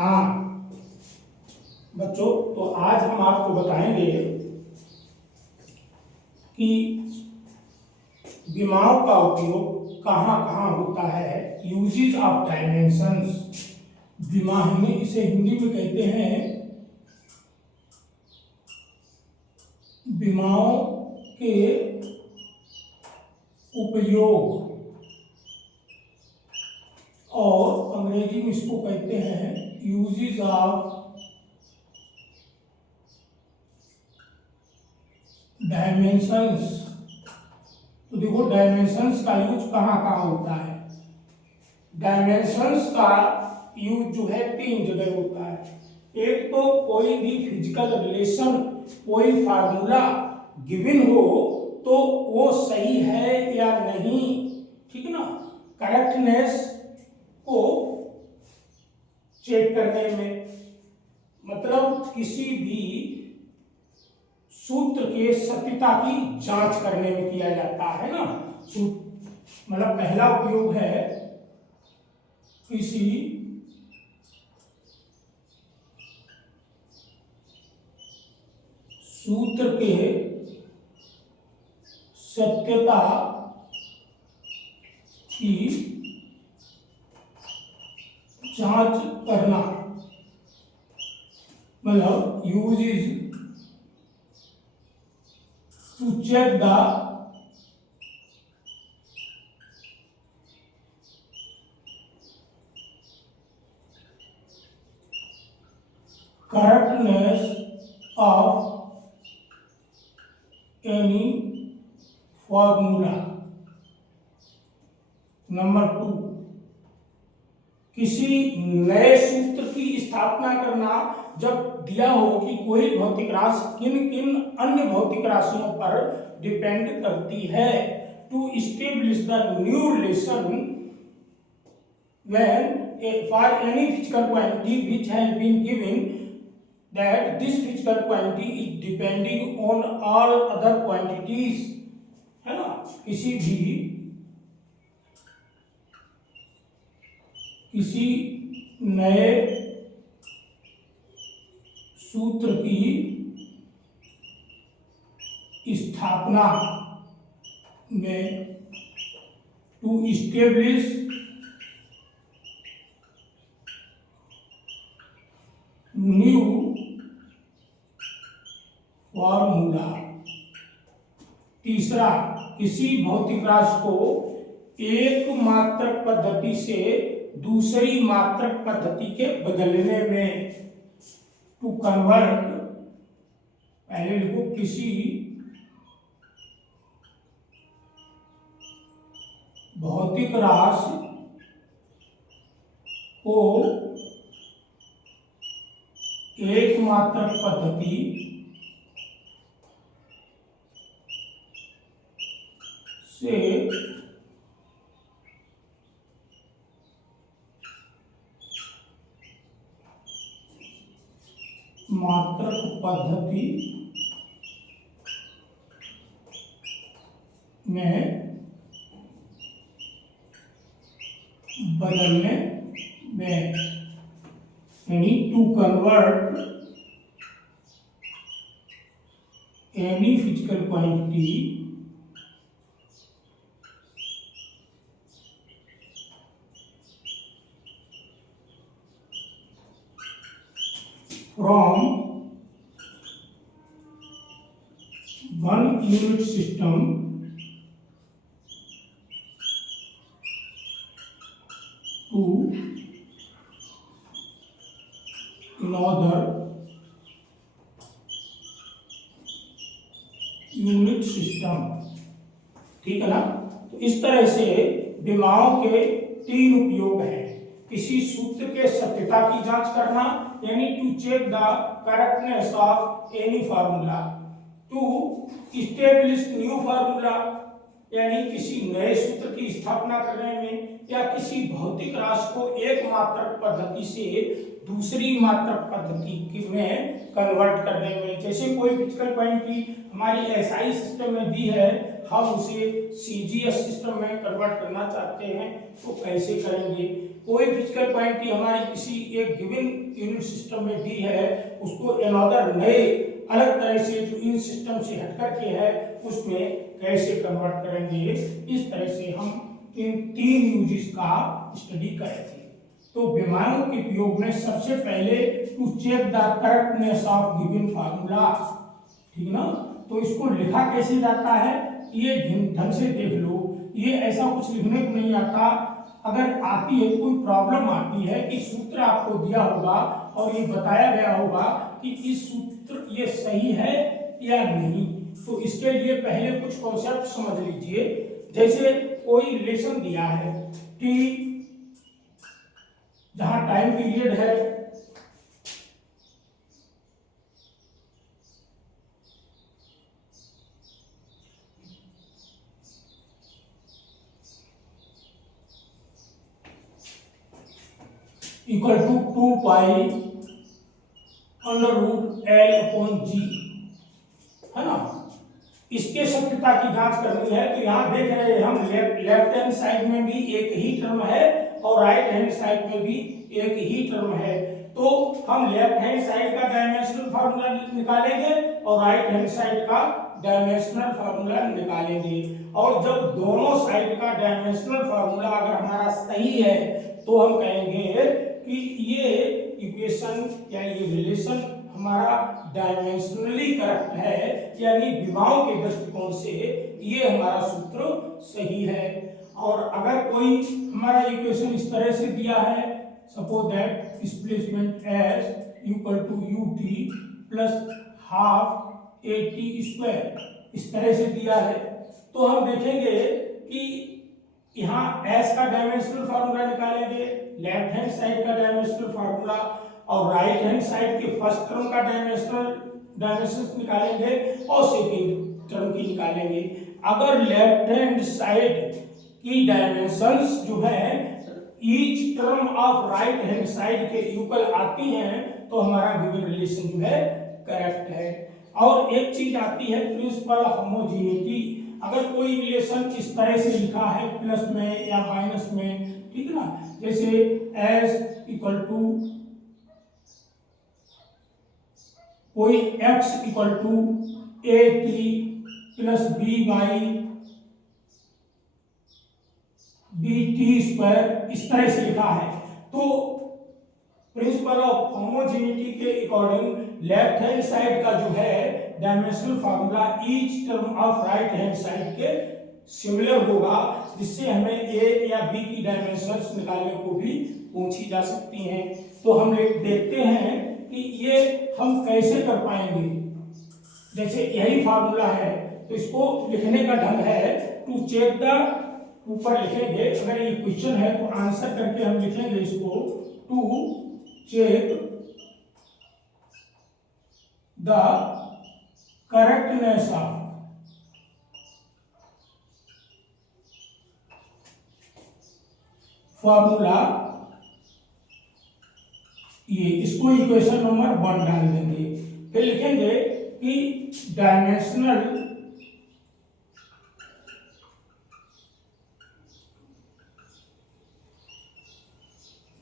हाँ बच्चों, तो आज हम आपको बताएंगे कि विमाओं का उपयोग कहाँ कहाँ होता है। यूजेस ऑफ डायमेंशंस, विमा इसे हिंदी में कहते हैं विमाओं के उपयोग, और अंग्रेजी में इसको कहते हैं यूजेस ऑफ डायमेंशंस। तो देखो डायमेंशंस का यूज कहाँ कहाँ होता है। डायमेंशंस का यूज जो है 3 जगह होता है। एक तो कोई भी फिजिकल रिलेशन, कोई फार्मूला गिवन हो तो वो सही है या नहीं, ठीक है ना, करेक्टनेस को चेक करने में, मतलब किसी भी सूत्र के सत्यता की जांच करने में किया जाता है ना। मतलब पहला उपयोग है किसी सूत्र के सत्यता की जांच करना, मतलब use is to check the correctness of any formula। Number 2, किसी नए सूत्र की स्थापना करना जब दिया हो कि कोई भौतिक राशि किन किन अन्य भौतिक राशियों पर डिपेंड करती है। To establish the new relation when for any physical quantity which has been given that this physical quantity is depending on all other quantities, है ना। किसी नए सूत्र की स्थापना में टू एस्टेब्लिश न्यू फॉर्मूला। तीसरा, किसी भौतिक राशि को एक मात्रक पद्धति से दूसरी मात्रक पद्धति के बदलने में, टू कन्वर्ट, पहले लिखो, किसी भौतिक राशि को एक मात्रक पद्धति से मात्रक पद्धति में बदलने में, यानी to convert any physical quantity from one unit system to another unit system, ठीक है ना। तो इस तरह से विमाओं के 3 उपयोग हैं। किसी सूत्र के सत्यता की जांच करना, यानी to check the correctness of any formula. To establish new formula, यानी किसी नए सूत्र की स्थापना करने में, या किसी भौतिक राशि को एक मात्रक पद्धति से दूसरी मात्रक पद्धति में कन्वर्ट करने में। जैसे कोई फिजिकल क्वांटिटी हमारी एसआई सिस्टम में दी है हम उसे सीजीएस सिस्टम में कन्वर्ट करना चाहते हैं तो कैसे करेंगे। कोई फिजिकल क्वांटिटी हमारी किसी एक गिवन यूनिट सिस्टम में दी है, उसको अनदर नए अलग तरह से जो इन सिस्टम से हट करके है उसमें कैसे कन्वर्ट करेंगे। इस तरह से हम इन 3 यूजेस का स्टडी करेंगे। तो विमानों के उपयोग में सबसे पहले to check the correctness of given formula, ठीक ना। तो इसको लिखा कैसे जाता है ये ढंग से देख लो। ये ऐसा कुछ लिखने को नहीं आता। अगर आती है कोई प्रॉब्लम आती है कि सूत्र आपको दिया होगा और ये बताया गया होगा कि इस सूत्र ये सही है या नहीं, तो इसके लिए पहले कुछ कॉन्सेप्ट समझ लीजिए। जैसे कोई रिलेशन दिया है कि जहां टाइम पीरियड है equal to 2 pi under root L upon g, है ना। इसके सत्यता की जांच करनी है तो यहाँ देख रहे हैं हम लेफ्ट हैंड साइड में भी एक ही टर्म है और राइट हैंड साइड में भी एक ही टर्म है। तो हम लेफ्ट हैंड साइड का डायमेंशनल फार्मूला निकालेंगे और राइट हैंड साइड का डायमेंशनल फार्मूला निकालेंगे। और जब दोनों साइड का डायमेंशनल फार्मूला अगर हमारा सही है तो हम कहेंगे कि ये इक्वेशन या ये रिलेशन हमारा डायमेंशनली करेक्ट है, यानी विमाओं के दृष्टिकोण से ये हमारा सूत्र सही है। और अगर कोई हमारा इक्वेशन इस तरह से दिया है, suppose that displacement S equal to ut plus half at square, इस तरह से दिया है, तो हम देखेंगे कि यहाँ s का डायमेंशनल फार्मूला निकालेंगे, लेफ्ट हैंड साइड का डायमेंशनल फार्मूला और राइट हैंड साइड के फर्स्ट टर्म का डायमेंशंस निकालेंगे और सेकंड टर्म की निकालेंगे। अगर लेफ्ट हैंड साइड की डायमेंशंस जो है each term of right hand side के इक्वल आती हैं तो हमारा गिवन रिलेशन जो है करेक्ट है। और एक चीज आती है प्रिंसिपल ऑफ होमोजेनिटी। अगर कोई रिलेशन इस तरह से लिखा है प्लस में या माइनस में, ठीक है ना, जैसे एस इक्वल टू कोई x equal to A T plus B by B T square, इस तरह से लिखा है, तो प्रिंसिपल ऑफ होमोजेनिटी के अकॉर्डिंग लेफ्ट हैंड साइड का जो है dimensional formula each term of right hand side के सिमिलर होगा, जिससे हमें ए या बी की डायमेंशंस निकालने को भी पूछी जा सकती हैं। तो हम देखते हैं कि ये हम कैसे कर पाएंगे। जैसे यही फार्मूला है तो इसको लिखने का ढंग है टू चेक द, ऊपर लिखेंगे, अगर ये क्वेश्चन है तो आंसर करके हम लिखेंगे इसको to check the correctness of formula, ये इसको इक्वेशन नंबर 1 डाल देंगे। फिर लिखेंगे कि dimensional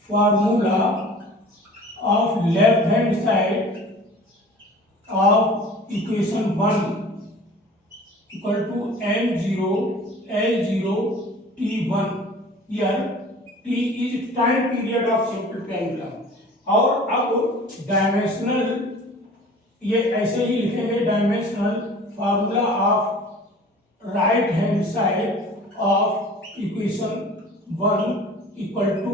formula of left hand side of equation 1 equal to m0 l0 t1, here t is time period of simple pendulum. और अब डायमेंशनल, ये ऐसे ही लिखेंगे, dimensional formula of right hand side of equation 1 equal to,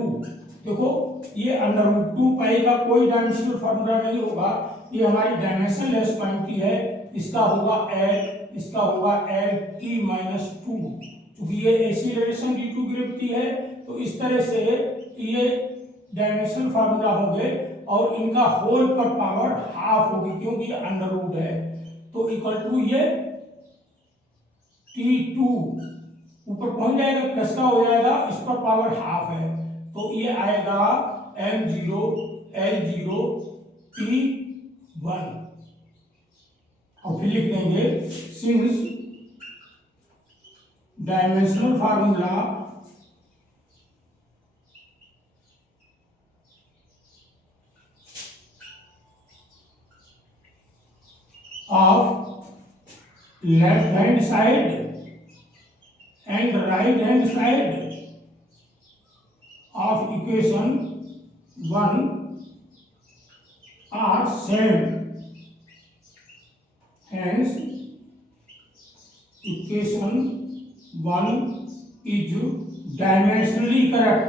देखो ये under root 2 पाई का कोई डायमेंशनल फार्मूला नहीं होगा, ये हमारी डायमेंशन लेस क्वांटिटी है, इसका होगा l, इसका होगा l t माइनस 2, क्योंकि ये एक्सीलरेशन ड्यू टू ग्रेविटी है। तो इस तरह से ये डायमेंशनल फार्मूला होंगे और इनका होल पर पावर हाफ होगी क्योंकि ये अंडर रूट है। तो इक्वल टू ये t2 ऊपर पहुंच जाएगा, प्लस का हो जाएगा, इस पर पावर हाफ है, तो ये आएगा m0 l0 t1। और फिर लिख देंगे since dimensional formula of left hand side and right hand side of equation 1 are same. Hence, equation 1 is dimensionally correct.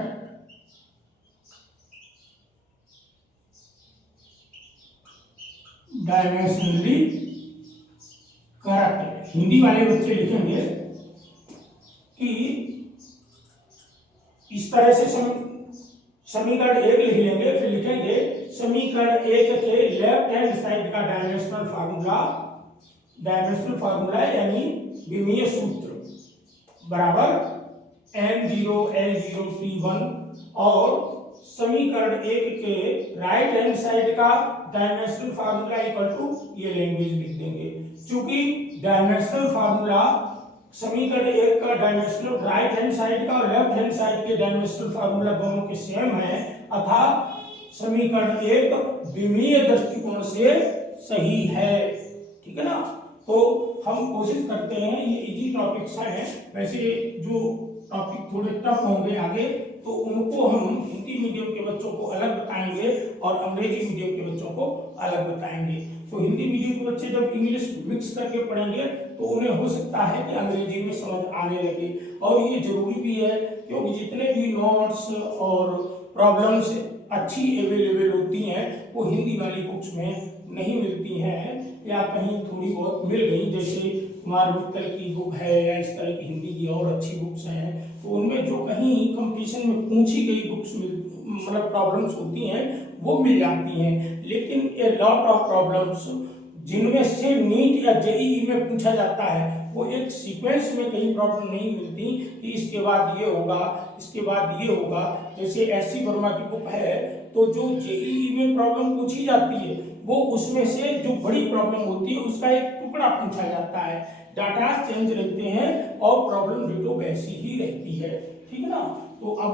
Dimensionally correct. Hindi वाले बच्चे लिखेंगे कि इस तरह से समीकरण 1 लिख लेंगे, फिर लिखेंगे समीकरण 1 के लेफ्ट हैंड साइड का डायमेंशनल फार्मूला यानी विमीय सूत्र बराबर m0 l0 t1 और समीकरण 1 के राइट हैंड साइड का डायमेंशनल फार्मूला इक्वल टू ये लैंग्वेज लिख देंगे। चूंकि डायमेंशनल फार्मूला समीकरण 1 का डायमेंशनल राइट हैंड साइड का और लेफ्ट हैंड साइड के डायमेंशनल फार्मूला दोनों के सेम है, अर्थात समीकरण 1 विमीय दृष्टिकोण से सही है। ठीक है ना। तो हम कोशिश करते हैं, ये इजी टॉपिक्स हैं, वैसे जो टॉपिक थोड़े टफ होंगे आगे तो उनको हम हिंदी मीडियम के बच्चों को अलग बताएंगे और अंग्रेजी मीडियम के बच्चों को अलग बताएंगे। तो हिंदी मीडियम के बच्चे जब इंग्लिश मिक्स करके पढ़ेंगे तो उन्हें हो सकता है कि अंग्रेजी में समझ आने लगे, और ये जरूरी भी है क्योंकि जितने भी नोट्स और प्रॉब्लम्स अच्छी अवेलेबल होती हैं वो हिंदी वाली बुक्स में नहीं मिलती हैं, या कहीं थोड़ी बहुत मिल गई, जैसे कुमार मित्तल की बुक है या इस तरह की हिंदी की और अच्छी बुक्स हैं, तो उनमें जो कहीं कंपटीशन में पूछी गई बुक्स मतलब प्रॉब्लम्स होती हैं वो मिल जाती हैं। लेकिन ए लॉट ऑफ प्रॉब्लम्स जिनमें से नीट या जेईई में पूछा जाता है वो एक सीक्वेंस में कहीं प्रॉब्लम नहीं मिलती कि इसके बाद ये होगा, इसके बाद ये होगा। जैसे एससी वर्मा की बुक है तो जो जेईई में प्रॉब्लम पूछी जाती है वो उसमें से जो बड़ी प्रॉब्लम होती है उसका एक टुकड़ा पूछा जाता है, डाटा चेंज रहते हैं और प्रॉब्लम डिटो वैसी ही रहती है। ठीक है ना। तो अब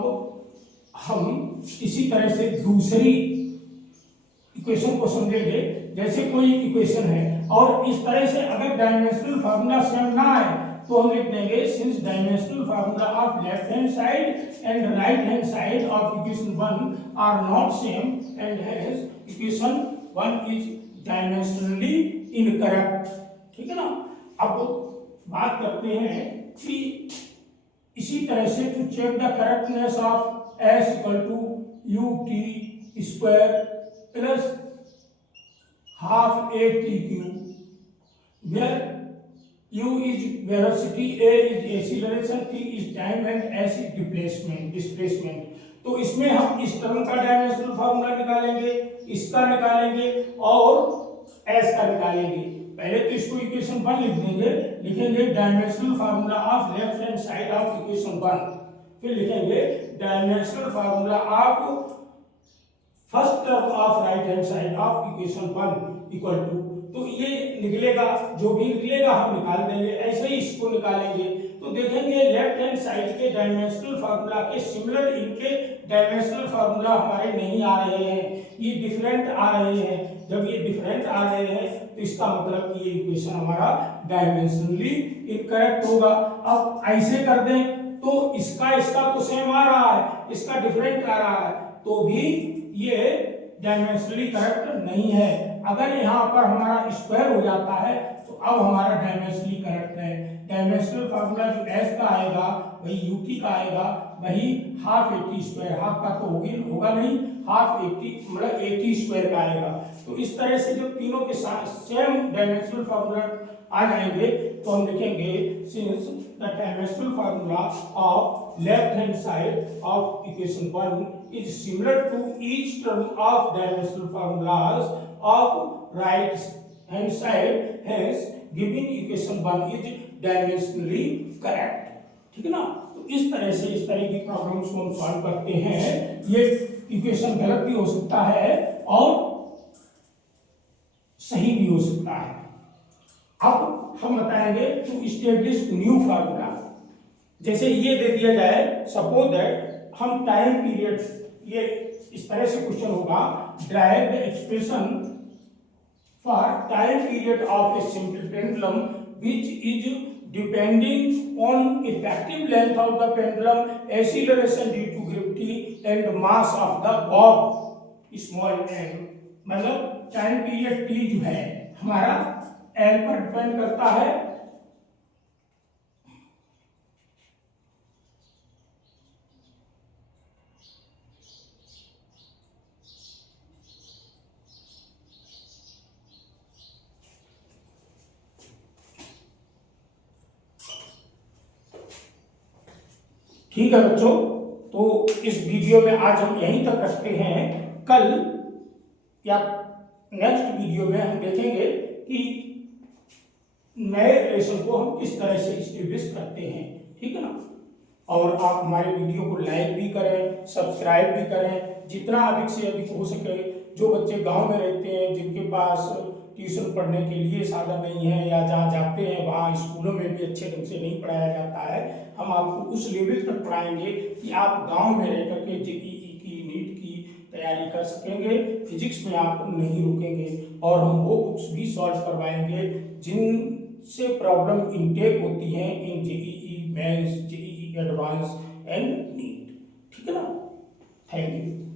हम इसी तरह से दूसरी इक्वेशन को समझेंगे। जैसे कोई इक्वेशन है और इस तरह से अगर डायमेंशनल फार्मूला सेम ना आए तो हम लिख देंगे since dimensional formula of left hand side and right hand side of equation 1 are not same and hence equation 1 is dimensionally incorrect. ठीक है ना। अब बात करते हैं कि इसी तरह से to check the correctness of s equal to ut square plus half a t cube, where u is velocity, a is acceleration, t is time and s is displacement। तो इसमें हम इस टर्म का डायमेंशनल फार्मूला निकालेंगे, इसका निकालेंगे और s का निकालेंगे। पहले तो इसको इक्वेशन 1 लिख देंगे, लिखेंगे dimensional formula of left hand side of equation 1, फिर लिखेंगे dimensional formula of first term of right hand side of equation 1 equal to, तो ये निकलेगा, जो भी निकलेगा हम निकाल देंगे। ऐसे ही इसको निकालेंगे तो देखेंगे लेफ्ट हैंड साइड के डायमेंशनल फार्मूला के सिमिलर इनके डायमेंशनल फार्मूला हमारे नहीं आ रहे हैं, ये डिफरेंट आ रहे हैं। जब ये डिफरेंट आ रहे हैं तो इसका मतलब कि ये इक्वेशन हमारा डायमेंशनली इनकरेक्ट होगा। अब ऐसे कर दें तो इसका तो सेम आ रहा है, इसका डिफरेंट आ रहा है, तो भी ये डायमेंशनली करेक्ट नहीं है। अगर यहाँ पर हमारा स्क्वायर हो जाता है तो अब हमारा डायमेंशनली करेक्ट है। डायमेंशनल फार्मूला जो s का आएगा वही ut का आएगा, वही हाफ at स्क्वायर, हाफ का तो होगा नहीं, हाफ 80 मतलब 80 स्क्वायर का आएगा। तो इस तरह से जब तीनों के साथ सेम डायमेंशनल फार्मूला आ जाएंगे तो हम लिखेंगे since the dimensional formula of left hand side of equation 1 is similar to each term of dimensional formulas of right hand side, hence given equation 1 is dimensionally correct। ठीक है ना। तो इस तरह से इस तरह की प्रॉब्लम्स को हम सॉल्व करते हैं। ये इक्वेशन गलत भी हो सकता है और सही भी हो सकता है। अब हम बताएंगे टू एस्टेब्लिश न्यू फार्मूला। जैसे ये दे दिया जाए, सपोज दैट हम टाइम पीरियड, ये इस तरह से क्वेश्चन होगा, derive the expression for time period of a simple pendulum which is depending on effective length of the pendulum, acceleration due to gravity and mass of the bob small n. मतलब time period T जो है हमारा L पर depend करता है, ठीक है बच्चों। तो इस वीडियो में आज हम यहीं तक रखते हैं। कल या नेक्स्ट वीडियो में हम देखेंगे कि नए रिलेशन को हम किस तरह से इस्टेब्लिश करते हैं, ठीक है ना। और आप हमारे वीडियो को लाइक भी करें, सब्सक्राइब भी करें, जितना अधिक से अधिक हो सके। जो बच्चे गांव में रहते हैं, जिनके पास ट्यूशन पढ़ने के लिए साधन नहीं है, या जहाँ जाते हैं वहाँ स्कूलों में भी अच्छे ढंग से नहीं पढ़ाया जाता है, हम आपको उस लेवल तक पढ़ाएंगे कि आप गांव में रह करके जेईई की, नीट की तैयारी कर सकेंगे। फिजिक्स में आप नहीं रुकेंगे, और हम वो बुक्स भी सॉल्व करवाएंगे जिनसे प्रॉब्लम इनटेक होती हैं in JEE mains, JEE advance and NEET, ठीक है ना। Thank you.